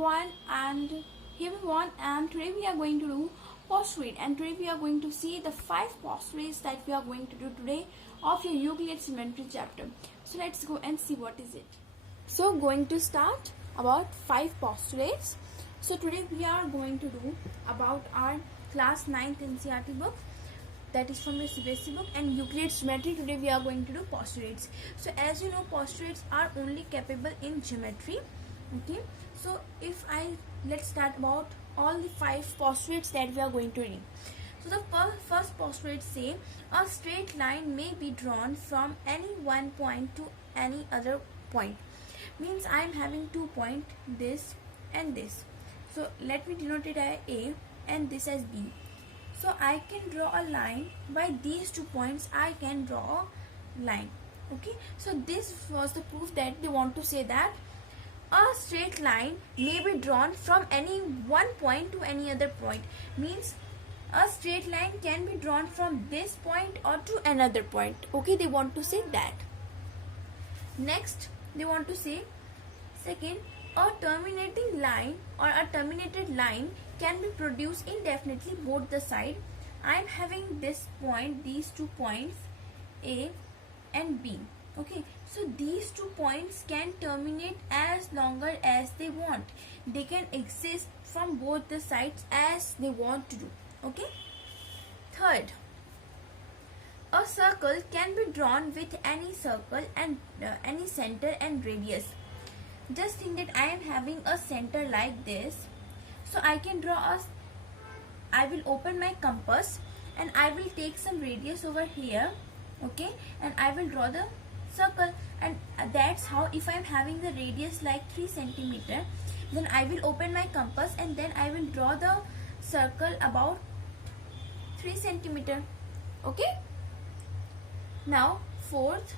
everyone, and today we are going to do postulate, and today we are going to see the 5 postulates that we are going to do today of your Euclid's Elementary chapter. So let's go and see what is it. So going to start about 5 postulates. So today we are going to do about our class 9th NCERT book, that is from the CBSE book, and Euclid's Geometry. Today we are going to do postulates. So as you know, postulates are only capable in geometry. Okay, so let's start about all the 5 postulates that we are going to read. So the first postulate say a straight line may be drawn from any one point to any other point. Means I am having 2 points, this and this. So let me denote it as A and this as B. So I can draw a line by these 2 points. I can draw a line. Okay, so this was the proof that they want to say that a straight line may be drawn from any one point to any other point. Means a straight line can be drawn from this point or to another point. Okay, they want to say that. Next, they want to say second, a terminating line or a terminated line can be produced indefinitely both the side. I am having this point, these 2 points A and B. Okay, so these 2 points can terminate as longer as they want. They can exist from both the sides as they want to do. Okay. Third, a circle can be drawn with any circle and any center and radius. Just think that I am having a center like this. So I can draw I will open my compass and I will take some radius over here. Okay, and I will draw the circle, and that's how, if I am having the radius like 3 centimeter, then I will open my compass and then I will draw the circle about 3 centimeter. Okay. Now fourth,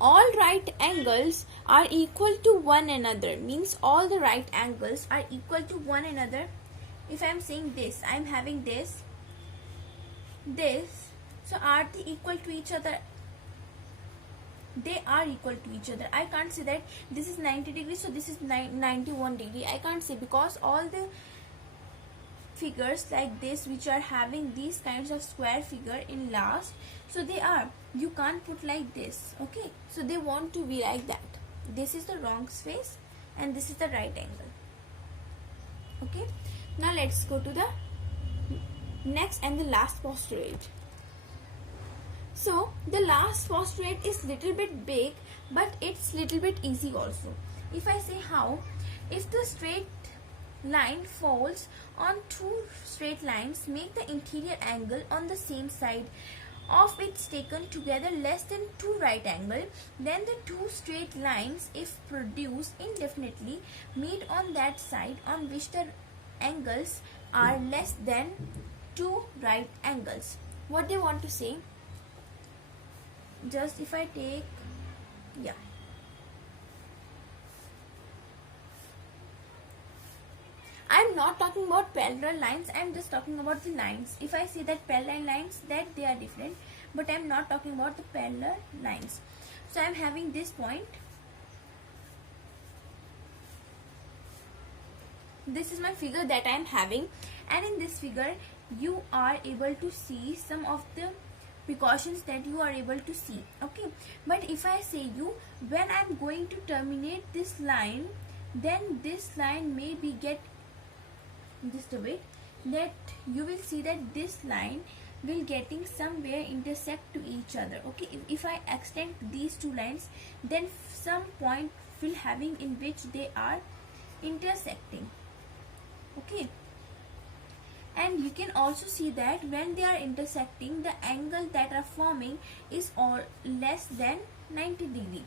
all right angles are equal to one another. Means all the right angles are equal to one another. If I am saying this, I am having this, so are they equal to each other? They are equal to each other. I can't say that this is 90 degrees, so this is 91 degree. I can't say, because all the figures like this which are having these kinds of square figure in last, so they are, you can't put like this. Okay, so they want to be like that. This is the wrong space and this is the right angle. Okay, now let's go to the next and the last postulate. So the last postulate is little bit big, but it's little bit easy also. If I say how, if the straight line falls on 2 straight lines, make the interior angle on the same side of its taken together less than 2 right angle, then the 2 straight lines, if produced indefinitely, meet on that side on which the angles are less than 2 right angles. What they want to say, just if I take, I'm not talking about parallel lines, I'm just talking about the lines. If I say that parallel lines, that they are different, but I'm not talking about the parallel lines. So I'm having this point. This is my figure that I'm having, and in this figure you are able to see some of the precautions that you are able to see. Okay, but if I say you, when I'm going to terminate this line, then this line may be get just a bit, that you will see that this line will getting somewhere intersect to each other. Okay, if I extend these 2 lines, then some point will having in which they are intersecting. Okay, and you can also see that when they are intersecting, the angle that are forming is less than 90 degree.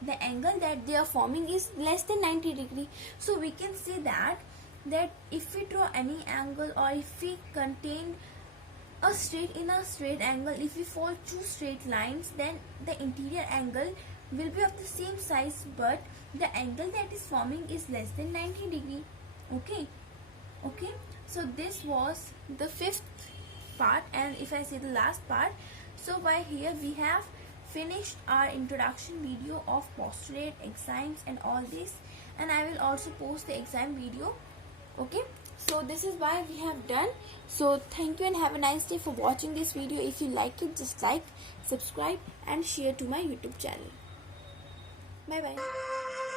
The angle that they are forming is less than 90 degree. So we can say that if we draw any angle, or if we contain a straight angle, if we fold 2 straight lines, then the interior angle will be of the same size, but the angle that is forming is less than 90 degree. Okay, so this was the 5th part, and if I say the last part, so by here we have finished our introduction video of postulate, exams and all this, and I will also post the exam video. Okay, so this is why we have done. So thank you and have a nice day for watching this video. If you like it, just like, subscribe and share to my YouTube channel. Bye bye.